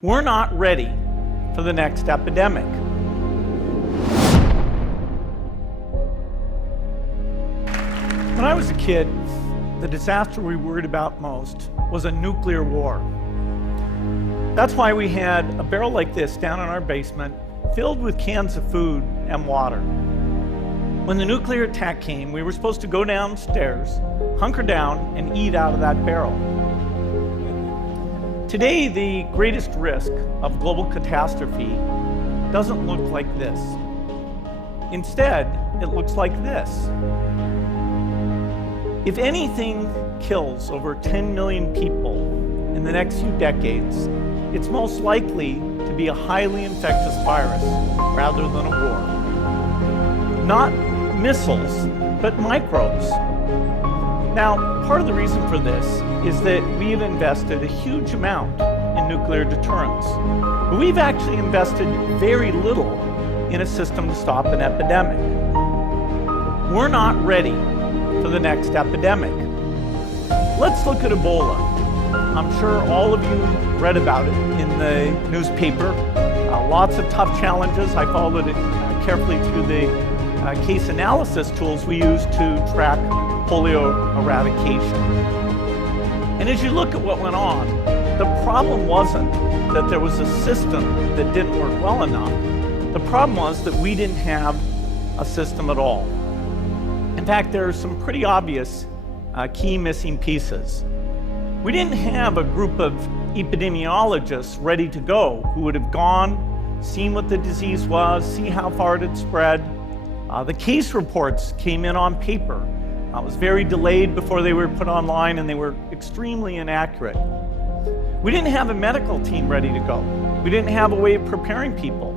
We're not ready for the next epidemic. When I was a kid, the disaster we worried about most was a nuclear war. That's why we had a barrel like this down in our basement, filled with cans of food and water. When the nuclear attack came, we were supposed to go downstairs, hunker down, and eat out of that barrel. Today, the greatest risk of global catastrophe doesn't look like this. Instead, it looks like this. If anything kills over 10 million people in the next few decades, it's most likely to be a highly infectious virus rather than a war. Not missiles, but microbes. Now, part of the reason for this is that we've invested a huge amount in nuclear deterrence. But we've actually invested very little in a system to stop an epidemic. We're not ready for the next epidemic. Let's look at Ebola. I'm sure all of you read about it in the newspaper. Lots of tough challenges. I followed it carefully through the case analysis tools we use to track polio eradication. And as you look at what went on, the problem wasn't that there was a system that didn't work well enough. The problem was that we didn't have a system at all. In fact, there are some pretty obvious key missing pieces. We didn't have a group of epidemiologists ready to go who would have gone, seen what the disease was, see how far it had spread. The case reports came in on paper. It was very delayed before they were put online, and they were extremely inaccurate. We didn't have a medical team ready to go. We didn't have a way of preparing people.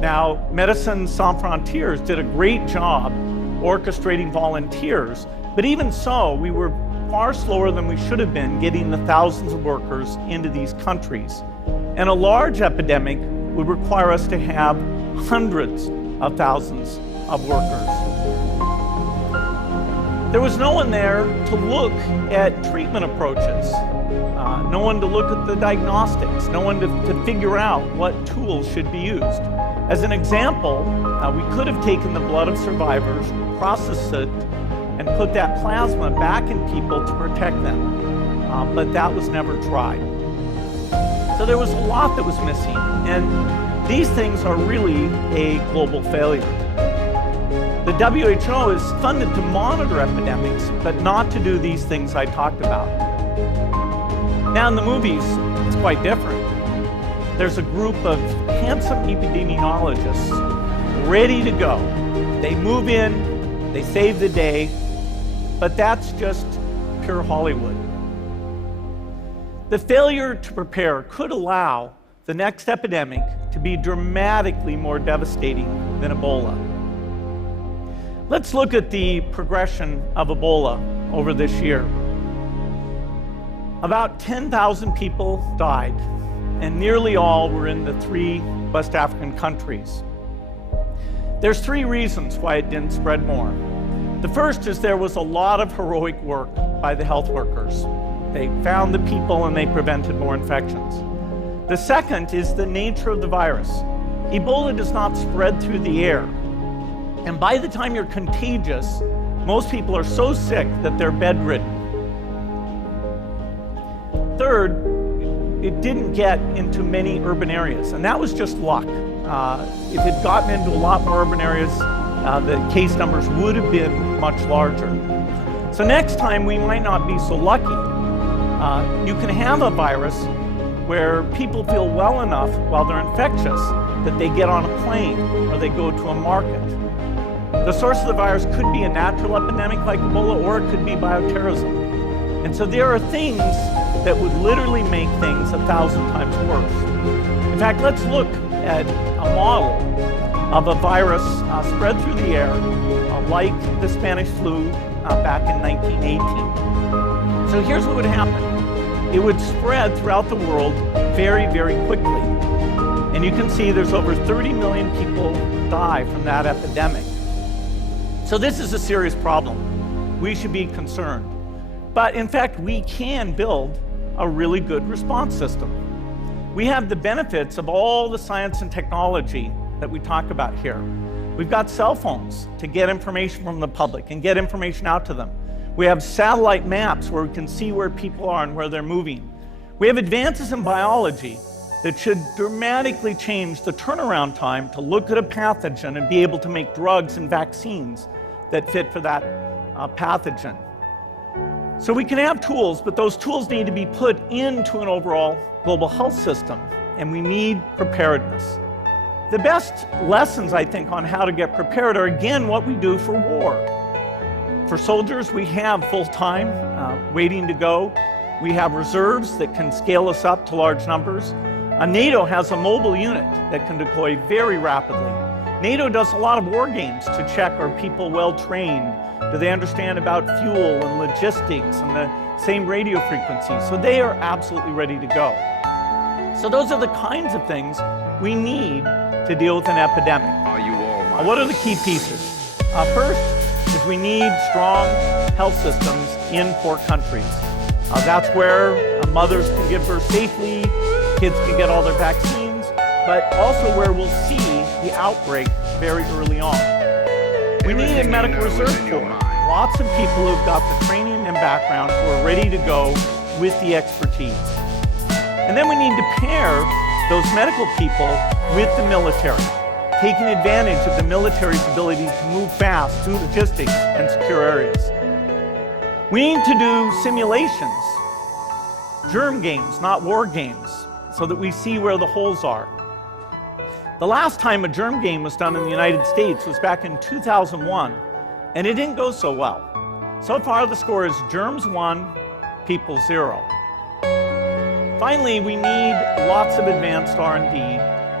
Now, Médecins Sans Frontières did a great job orchestrating volunteers, but even so, we were far slower than we should have been getting the thousands of workers into these countries. And a large epidemic would require us to have hundreds of thousands of workers. There was no one there to look at treatment approaches, no one to look at the diagnostics, no one to figure out what tools should be used. As an example, we could have taken the blood of survivors, processed it, and put that plasma back in people to protect them, but that was never tried. So there was a lot that was missing, and these things are really a global failure. The WHO is funded to monitor epidemics, but not to do these things I talked about. Now in the movies, it's quite different. There's a group of handsome epidemiologists ready to go. They move in, they save the day, but that's just pure Hollywood. The failure to prepare could allow the next epidemic to be dramatically more devastating than Ebola. Let's look at the progression of Ebola over this year. About 10,000 people died, and nearly all were in the 3 West African countries. There's 3 reasons why it didn't spread more. The first is there was a lot of heroic work by the health workers. They found the people and they prevented more infections. The second is the nature of the virus. Ebola does not spread through the air. And by the time you're contagious, most people are so sick that they're bedridden. Third, it didn't get into many urban areas, and that was just luck. If it had gotten into a lot more urban areas, the case numbers would have been much larger. So next time, we might not be so lucky. You can have a virus where people feel well enough while they're infectious that they get on a plane or they go to a market. The source of the virus could be a natural epidemic like Ebola, or it could be bioterrorism. And so there are things that would literally make things 1,000 times worse. In fact, let's look at a model of a virus spread through the air like the Spanish flu back in 1918. So here's what would happen. It would spread throughout the world very, very quickly. And you can see there's over 30 million people die from that epidemic. So this is a serious problem. We should be concerned. But in fact, we can build a really good response system. We have the benefits of all the science and technology that we talk about here. We've got cell phones to get information from the public and get information out to them. We have satellite maps where we can see where people are and where they're moving. We have advances in biology that should dramatically change the turnaround time to look at a pathogen and be able to make drugs and vaccines that fit for that pathogen. So we can have tools, but those tools need to be put into an overall global health system, and we need preparedness. The best lessons, I think, on how to get prepared are, again, what we do for war. For soldiers, we have full-time waiting to go. We have reserves that can scale us up to large numbers. NATO has a mobile unit that can deploy very rapidly. NATO does a lot of war games to check, are people well-trained? Do they understand about fuel and logistics and the same radio frequencies? So they are absolutely ready to go. So those are the kinds of things we need to deal with an epidemic. What are the key pieces? First is we need strong health systems in poor countries. That's where mothers can give birth safely, kids can get all their vaccines, but also where we'll see the outbreak very early on. We need a medical reserve corps. Lots of people who've got the training and background who are ready to go with the expertise. And then we need to pair those medical people with the military, taking advantage of the military's ability to move fast through logistics and secure areas. We need to do simulations, germ games, not war games, so that we see where the holes are. The last time a germ game was done in the United States was back in 2001, and it didn't go so well. So far, the score is germs 1, people 0. Finally, we need lots of advanced R&D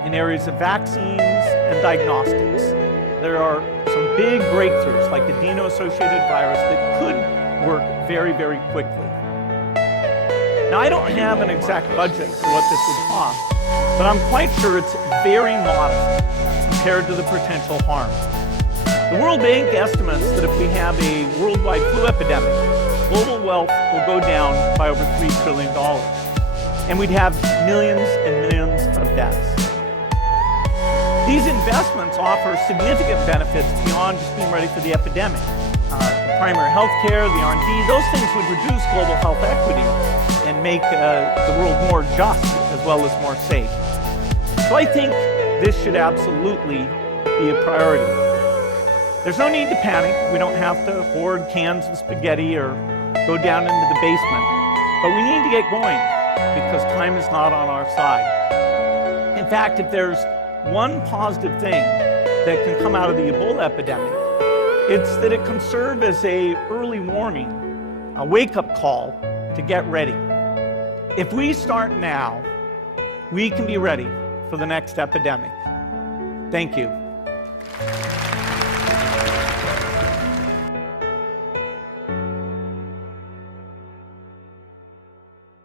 in areas of vaccines and diagnostics. There are some big breakthroughs, like the adeno-associated virus, that could work very, very quickly. Now, I don't have an exact budget for what this would cost, but I'm quite sure it's very modest compared to the potential harm. The World Bank estimates that if we have a worldwide flu epidemic, global wealth will go down by over $3 trillion, and we'd have millions and millions of deaths. These investments offer significant benefits beyond just being ready for the epidemic. The primary health care, the R&D, those things would reduce global health equity and make the world more just as well as more safe. So I think this should absolutely be a priority. There's no need to panic. We don't have to hoard cans of spaghetti or go down into the basement. But we need to get going because time is not on our side. In fact, if there's one positive thing that can come out of the Ebola epidemic, it's that it can serve as an early warning, a wake-up call to get ready. If we start now, we can be ready for the next epidemic. Thank you.